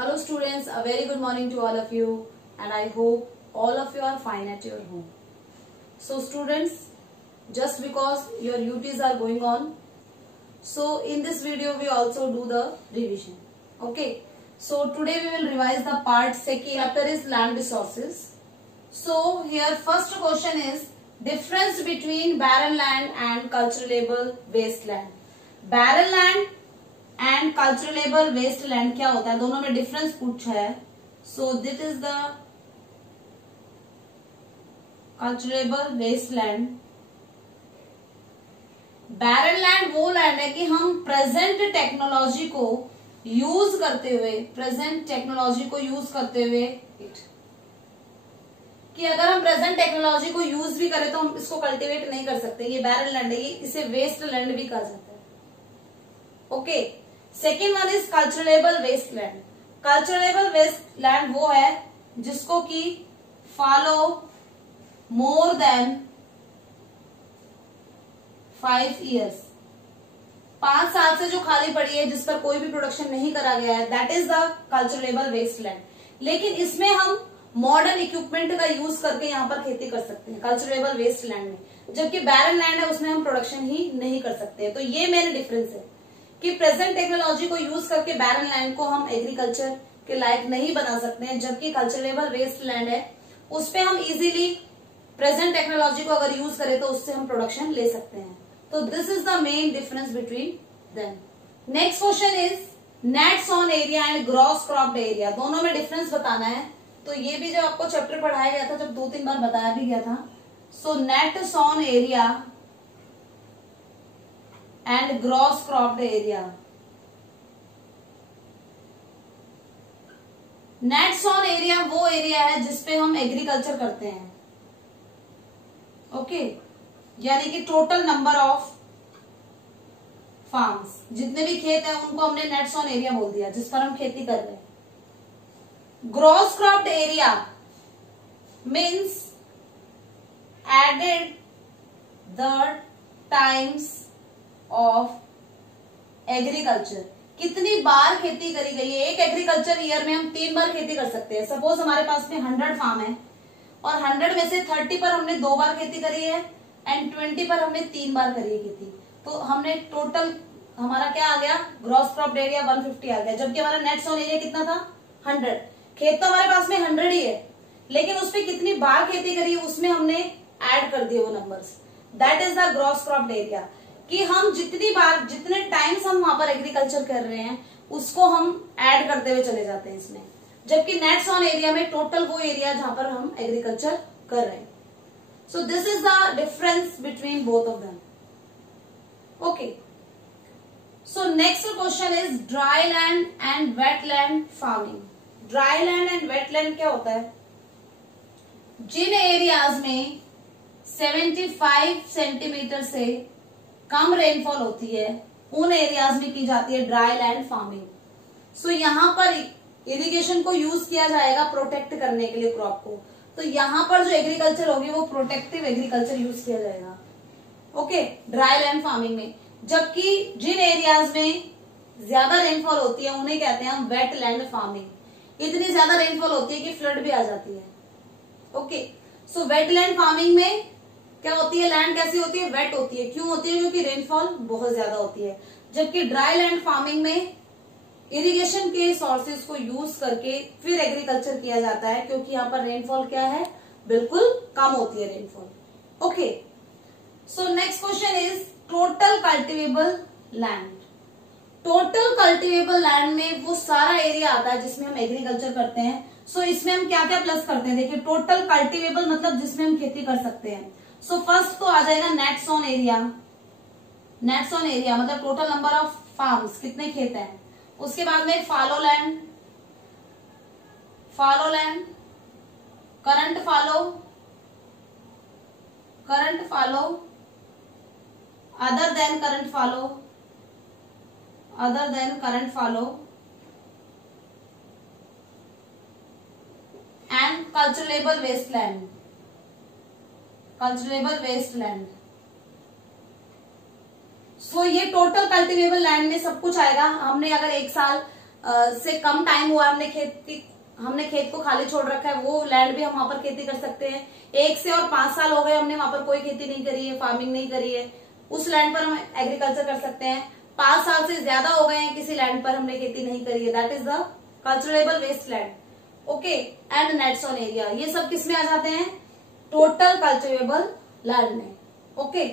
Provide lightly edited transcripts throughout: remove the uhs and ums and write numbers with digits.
Hello students, a very good morning to all of you and I hope all of you are fine at your home. So students, just because your UTs are going on, so in this video we also do the revision. Okay, so today we will revise the part second chapter is land resources. So here first question is difference between barren land and cultivable wasteland. Barren land and cultivable waste land क्या होता है, दोनों में difference पूछा है. So this is the cultivable waste land. Barren land वो land है कि हम प्रेजेंट टेक्नोलॉजी को यूज करते हुए कि अगर हम प्रेजेंट टेक्नोलॉजी को यूज भी करें तो हम इसको कल्टीवेट नहीं कर सकते. ये बैरन लैंड है, इसे वेस्ट लैंड भी कहा जाता है. Okay, second one is cultivable waste land. Cultivable waste land वो है जिसको कि फॉलो मोर देन 5 years, 5 साल से जो खाली पड़ी है जिस पर कोई भी प्रोडक्शन नहीं करा गया है, that is the cultivable waste land. लेकिन इसमें हम मॉडर्न इक्विपमेंट का यूज करके यहाँ पर खेती कर सकते हैं कल्चरलेबल वेस्ट लैंड में, जबकि बैरन लैंड है उसमें हम प्रोडक्शन ही नहीं कर सकते. तो ये मेन डिफरेंस है कि प्रेजेंट टेक्नोलॉजी को यूज करके बैरन लैंड को हम एग्रीकल्चर के लायक नहीं बना सकते हैं, जबकि कल्चरलेबल वेस्ट लैंड है उस पे हम इजीली प्रेजेंट टेक्नोलॉजी को अगर यूज करें तो उससे हम प्रोडक्शन ले सकते हैं. तो this is the main difference between them. Next question is net sown area and gross cropped area. दोनों में डिफरेंस बताना है. तो ये भी जब आपको चैप्टर पढ़ाया गया था, जब 2-3 बार बताया भी गया था. So net sown area and gross cropped area. Net sown area वो एरिया है जिसपे हम एग्रीकल्चर करते हैं. ओके, यानी कि टोटल नंबर ऑफ फार्म्स, जितने भी खेत हैं उनको हमने नेट सॉन एरिया बोल दिया जिस पर हम खेती कर रहे हैं. Gross cropped area means added the times of agriculture. कितनी बार खेती करी गई है. एक एग्रीकल्चर ईयर में हम 3 बार खेती कर सकते हैं. सपोज हमारे पास में 100 फार्म है और 100 में से 30 पर हमने 2 बार खेती करी है एंड 20 पर हमने 3 बार करी है खेती. तो हमने टोटल हमारा क्या आ गया, ग्रॉस क्रॉप्ड एरिया 150 आ गया. जबकि हमारा नेट सोन एरिया कितना था, 100. खेत तो हमारे पास में 100 ही है, लेकिन उसपे कितनी बार खेती करी है उसमें हमने ऐड कर दिए वो numbers. That is the gross cropped area, कि हम जितनी बार जितने टाइम्स हम वहां पर एग्रीकल्चर कर रहे हैं उसको हम ऐड करते हुए चले जाते हैं इसमें. जबकि नेट सॉन एरिया में टोटल वो एरिया जहां पर हम एग्रीकल्चर कर रहे हैं. सो this is the difference between both of them. Okay, so next question is dry land and wetland farming. Dry land and wetland क्या होता है, जिन एरियाज में 75 सेंटीमीटर से कम रेनफॉल होती है उन एरियाज में की जाती है ड्राई लैंड फार्मिंग. सो यहाँ पर इरिगेशन को यूज किया जाएगा प्रोटेक्ट करने के लिए क्रॉप को. तो यहाँ पर जो एग्रीकल्चर होगी वो प्रोटेक्टिव एग्रीकल्चर यूज किया जाएगा. ओके, ड्राई लैंड फार्मिंग में. जबकि जिन एरियाज में ज्यादा रेनफॉल होती है उन्हें कहते हैं हम वेट लैंड फार्मिंग. इतनी ज्यादा रेनफॉल होती है कि फ्लड भी आ जाती है. ओके, सो वेट लैंड फार्मिंग में क्या होती है, लैंड कैसी होती है, वेट होती है. क्यों होती है, क्योंकि रेनफॉल बहुत ज्यादा होती है. जबकि ड्राई लैंड फार्मिंग में इरिगेशन के सोर्सेज को यूज करके फिर एग्रीकल्चर किया जाता है, क्योंकि यहाँ पर रेनफॉल क्या है, बिल्कुल कम होती है rainfall. Okay, so next question is total cultivable land. Total cultivable land में वो सारा एरिया आता है जिसमें हम एग्रीकल्चर करते हैं. सो इसमें हम क्या क्या प्लस करते हैं, देखिए टोटल कल्टिवेबल मतलब जिसमें हम खेती कर सकते हैं. सो फर्स्ट तो आ जाएगा net sown area. Net sown area मतलब टोटल नंबर ऑफ फार्म्स, कितने खेत हैं. उसके बाद में fallow land, current fallow, other than current fallow and cultivable waste land. So ये टोटल कल्टिवेबल लैंड में सब कुछ आएगा. हमने अगर एक साल से कम टाइम हुआ हमने खेत को खाली छोड़ रखा है, वो लैंड भी हम वहां पर खेती कर सकते हैं। 1 से और 5 साल हो गए हमने वहां पर कोई खेती नहीं करी है, फार्मिंग नहीं करी है, उस लैंड पर हम एग्रीकल्चर कर सकते हैं। 5 साल से ज्यादा हो गए हैं किसी लैंड पर हमने खेती नहीं करी है, that is the culturable waste land. Okay, and net sown area, ये सब किस में आ जाते हैं? टोटल कल्चरेबल लैंड में। ओके,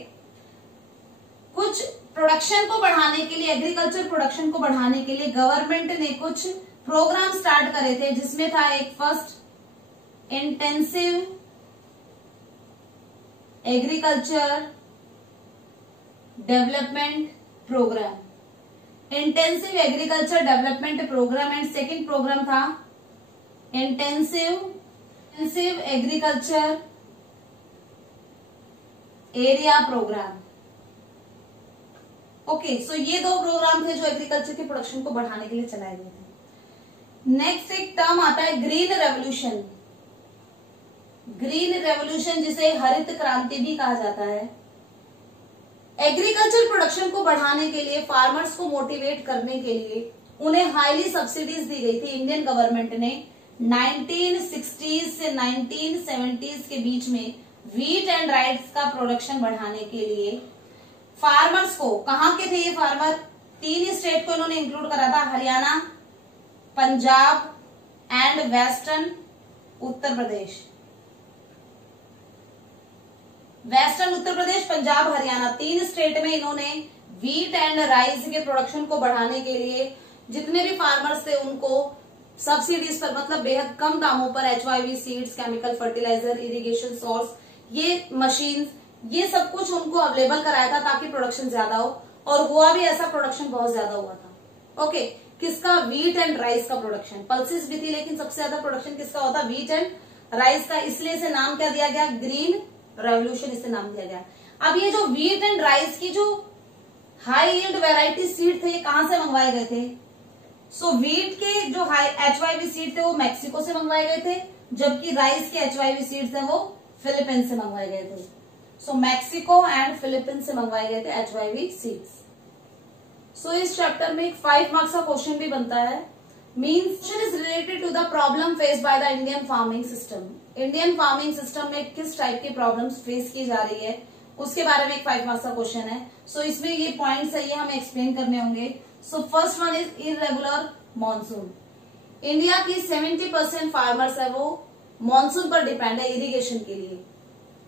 कुछ प्रोडक्शन को बढ़ाने के लिए, एग्रीकल्चर प्रोडक्शन को बढ़ाने के लिए गवर्नमेंट ने कुछ प्रोग्राम स्टार्ट करे थे, जिसमें था एक first intensive agriculture development programme, intensive agriculture development programme, and second programme था intensive agriculture area programme. Okay, so ये 2 प्रोग्राम थे जो एग्रीकल्चर के प्रोडक्शन को बढ़ाने के लिए चलाए गए थे। नेक्स्ट एक टर्म आता है ग्रीन रेवोल्यूशन। ग्रीन रेवोल्यूशन जिसे हरित क्रांति भी कहा जाता है। एग्रीकल्चर प्रोडक्शन को बढ़ाने के लिए, फार्मर्स को मोटिवेट करने के लिए उन्हें हाईली सब्सिडीज दी गई थी इंडियन गवर्नमेंट ने। 1960s से 1970s के बीच में व्हीट एंड राइस का प्रोडक्शन बढ़ाने के लिए फार्मर्स को, कहां के थे ये फार्मर? 3 स्टेट को इन्होंने इंक्लूड करा था, Haryana, Punjab and western Uttar Pradesh. Western Uttar Pradesh, Punjab, Haryana, 3 state में इन्होंने व्हीट एंड राइस के प्रोडक्शन को बढ़ाने के लिए जितने भी फार्मर्स थे उनको सब्सिडीज पर, मतलब बेहद कम दामों पर HYV seeds, chemical fertiliser, irrigation source, ये मशीन, ये सब कुछ उनको अवेलेबल कराया था ताकि प्रोडक्शन ज्यादा हो, और हुआ भी ऐसा, प्रोडक्शन बहुत ज्यादा हुआ था। ओके, किसका? व्हीट एंड राइस का प्रोडक्शन। पल्सेस भी थी लेकिन सबसे ज्यादा प्रोडक्शन किसका होता? व्हीट एंड राइस का, इसलिए इसे नाम क्या दिया गया? ग्रीन रेवोल्यूशन इसे नाम दिया गया। अब ये जो व्हीट एंड राइस की जो हाई यील्ड वेराइटी सीड थे, ये कहां से मंगवाए गए थे? सो व्हीट के जो हाई HYV सीड थे वो मैक्सिको से मंगवाए गए थे, जबकि राइस के HYV सीड थे वो फिलीपींस से मंगवाए गए थे। सो मैक्सिको एंड फिलीपींस से मंगवाए गए थे HYV सीड्स। सो इस चैप्टर में 5 मार्क्स का क्वेश्चन भी बनता है। Means is related to the problem face by the Indian farming system. Indian farming system में किस टाइप की प्रॉब्लम्स फेस की जा रही है उसके बारे में एक 5 मार्क्स का क्वेश्चन है। सो इसमें ये पॉइंट्स है, ये हमें एक्सप्लेन करने होंगे। So first one is irregular monsoon. India की 70% फार्मर्स है वो मॉनसून पर डिपेंड है इरिगेशन के लिए।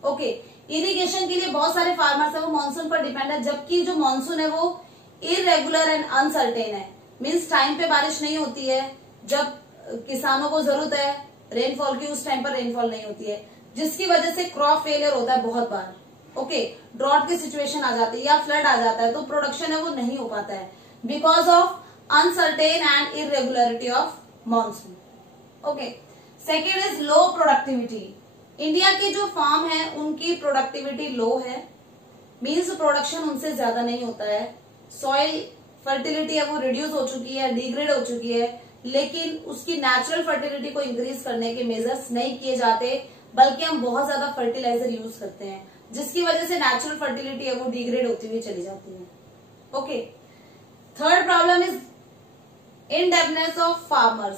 ओके, इरिगेशन के लिए बहुत सारे फार्मर्स है वो मॉनसून पर डिपेंड है, जबकि जो मॉनसून है वो इरेगुलर एंड अनसर्टेन है। मीन्स टाइम पे बारिश नहीं होती है, जब किसानों को जरूरत है रेनफॉल की उस टाइम पर रेनफॉल नहीं होती है, जिसकी वजह से क्रॉप फेलियर होता है बहुत बार। ओके, ड्रॉट की सिचुएशन आ जाती है या फ्लड आ जाता है, तो प्रोडक्शन है वो नहीं हो पाता है because of uncertain and irregularity of monsoon. Okay, second is low productivity. India की जो फार्म है उनकी प्रोडक्टिविटी लो है, मीन्स प्रोडक्शन उनसे ज्यादा नहीं होता है। सॉइल फर्टिलिटी है वो रिड्यूस हो चुकी है, डिग्रेड हो चुकी है, लेकिन उसकी नेचुरल फर्टिलिटी को इंक्रीज करने के मेजर्स नहीं किए जाते, बल्कि हम बहुत ज्यादा फर्टिलाइजर यूज करते हैं, जिसकी वजह से नेचुरल फर्टिलिटी है वो डिग्रेड होती हुई चली जाती है। Okay, third problem is indebtedness of farmers.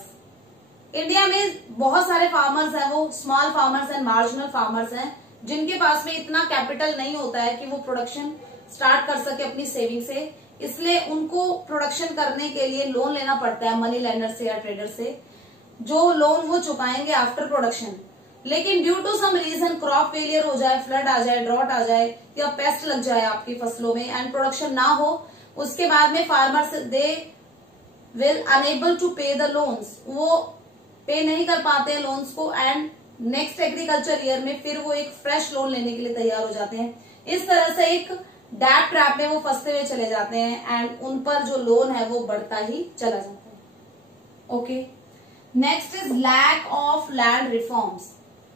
India में बहुत सारे फार्मर्स हैं वो small farmers and marginal farmers हैं, जिनके पास में इतना कैपिटल नहीं होता है कि वो प्रोडक्शन स्टार्ट कर सके अपनी सेविंग से, इसलिए उनको प्रोडक्शन करने के लिए लोन लेना पड़ता है मनी लेंडर से या ट्रेडर से, जो लोन वो चुकाएंगे आफ्टर प्रोडक्शन। लेकिन due to some reason crop failure हो जाए, फ्लड आ जाए, ड्रॉट आ जाए या पेस्ट लग जाए आपकी फसलों में एंड प्रोडक्शन ना हो, उसके बाद में farmers they will unable to pay the loans, वो पे नहीं कर पाते हैं लोन्स को, एंड नेक्स्ट एग्रीकल्चर ईयर में फिर वो एक फ्रेश लोन लेने के लिए तैयार हो जाते हैं। इस तरह से एक डेट ट्रैप में वो फंसते हुए चले जाते हैं एंड उन पर जो लोन है वो बढ़ता ही चला जाता है। Okay, next is lack of land reforms.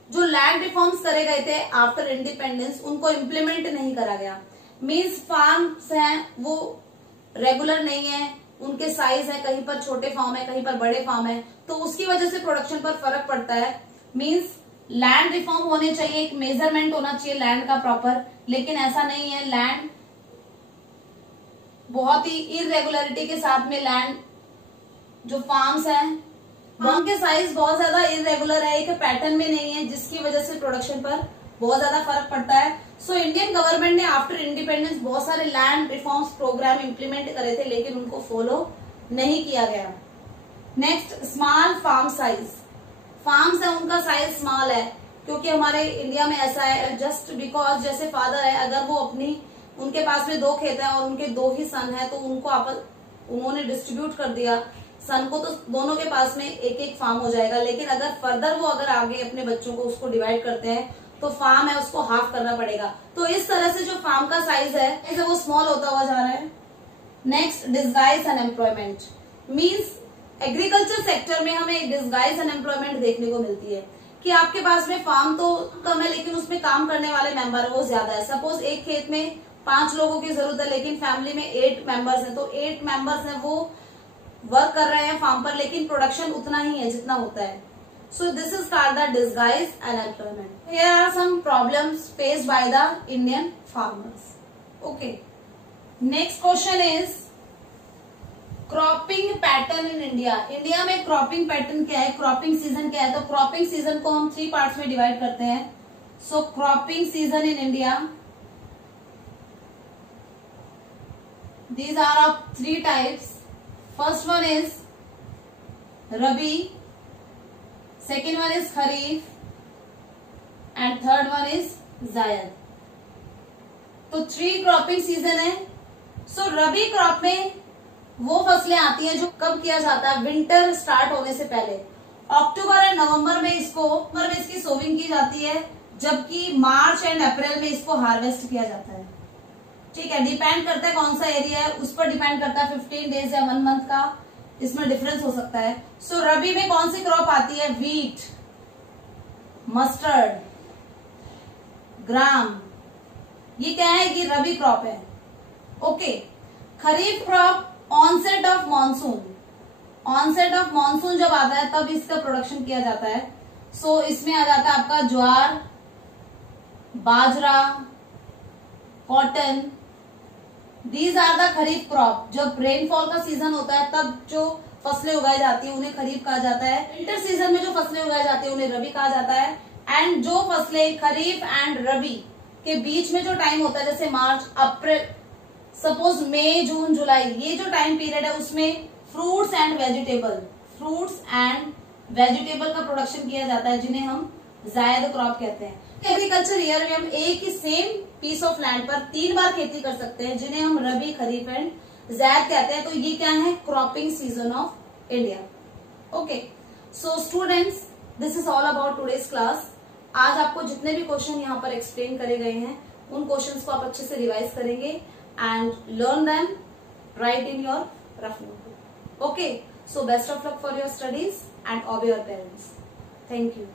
जो लैंड रिफॉर्म्स करे गए थे आफ्टर इंडिपेंडेंस उनको इम्प्लीमेंट नहीं करा गया। मीन्स फार्म्स हैं वो रेगुलर नहीं है, उनके साइज है, कहीं पर छोटे फार्म है, कहीं पर बड़े फार्म है, तो उसकी वजह से प्रोडक्शन पर फर्क पड़ता है। मीन्स लैंड रिफॉर्म होने चाहिए, एक मेजरमेंट होना चाहिए लैंड का प्रॉपर, लेकिन ऐसा नहीं है। लैंड बहुत ही इरेगुलरिटी के साथ में लैंड जो फार्म्स हैं, फार्म के साइज बहुत ज्यादा इरेगुलर है, एक पैटर्न में नहीं है, जिसकी वजह से प्रोडक्शन पर बहुत ज्यादा फर्क पड़ता है। सो इंडियन गवर्नमेंट ने आफ्टर इंडिपेंडेंस बहुत सारे लैंड रिफॉर्म्स प्रोग्राम इम्प्लीमेंट करे थे, लेकिन उनको फॉलो नहीं किया गया। Next, small farm size. Farms है उनका साइज स्मॉल है, क्योंकि हमारे इंडिया में ऐसा है, जस्ट बिकॉज जैसे फादर है, अगर वो उनके पास में 2 खेत है और उनके 2 ही सन है, तो उन्होंने डिस्ट्रीब्यूट कर दिया सन को, तो दोनों के पास में एक एक फार्म हो जाएगा। लेकिन अगर फर्दर वो अगर आगे अपने बच्चों को उसको डिवाइड करते हैं, तो फार्म है उसको हाफ करना पड़ेगा। तो इस तरह से जो फार्म का साइज है वो स्मॉल होता हुआ जा रहा है। Next, disguise unemployment. Means agriculture sector में हमें एक डिस्गाइज अनएम्प्लॉयमेंट देखने को मिलती है कि आपके पास में फार्म तो कम है, लेकिन उसमें काम करने वाले मेंबर वो ज्यादा है। सपोज एक खेत में 5 लोगों की जरूरत है, लेकिन फैमिली में 8 मेंबर्स हैं, तो 8 मेंबर्स हैं वो वर्क कर रहे हैं फार्म पर, लेकिन प्रोडक्शन उतना ही है जितना होता है। So this is called the disguise unemployment. Here are some problems faced by the Indian farmers. Okay, next question is cropping pattern in India. India में क्रॉपिंग पैटर्न क्या है, क्रॉपिंग सीजन क्या है? तो क्रॉपिंग सीजन को हम 3 parts में divide करते हैं। So cropping season in India, these are of 3 types. First one is Rabi, second one is Kharif, and third one is Zaid. तो 3 क्रॉपिंग सीजन है। सो रबी क्रॉप में वो फसलें आती हैं जो कब किया जाता है, विंटर स्टार्ट होने से पहले। अक्टूबर एंड नवंबर में इसकी सोविंग की जाती है, जबकि मार्च एंड अप्रैल में इसको हार्वेस्ट किया जाता है। ठीक है, डिपेंड करता है कौन सा एरिया है, उस पर डिपेंड करता है, 15 डेज या 1 मंथ का इसमें डिफरेंस हो सकता है। सो रबी में कौन सी क्रॉप आती है? व्हीट, मस्टर्ड, ग्राम, ये क्या है? ये रबी क्रॉप है। ओके, kharif crop onset of monsoon. Onset of monsoon जब आता है तब इसका प्रोडक्शन किया जाता है। सो इसमें आ जाता है आपका jowar, bajra, cotton. These are the kharif crop. जब रेनफॉल का सीजन होता है तब जो फसलें उगाई जाती है उन्हें खरीफ कहा जाता है। विंटर सीजन में जो फसलें उगाई जाती है उन्हें रबी कहा जाता है। एंड जो फसलें खरीफ एंड रबी के बीच में जो टाइम होता है, जैसे मार्च, अप्रैल, सपोज मई, जून, जुलाई, ये जो टाइम पीरियड है उसमें फ्रूट्स एंड वेजिटेबल का प्रोडक्शन किया जाता है, जिन्हें हम जायद क्रॉप कहते हैं। एग्रीकल्चर ईयर में हम एक ही सेम पीस ऑफ लैंड पर 3 बार खेती कर सकते हैं, जिन्हें हम रबी, खरीफ एंड जायद कहते हैं। तो ये क्या है? Cropping season of India. Okay, so students, this is all about today's class. आज आपको जितने भी क्वेश्चन यहाँ पर एक्सप्लेन करे गए हैं, उन क्वेश्चंस को आप अच्छे से रिवाइज करेंगे and learn them, right in your rough notebook. Okay, so best of luck for your studies and obey your parents. Thank you.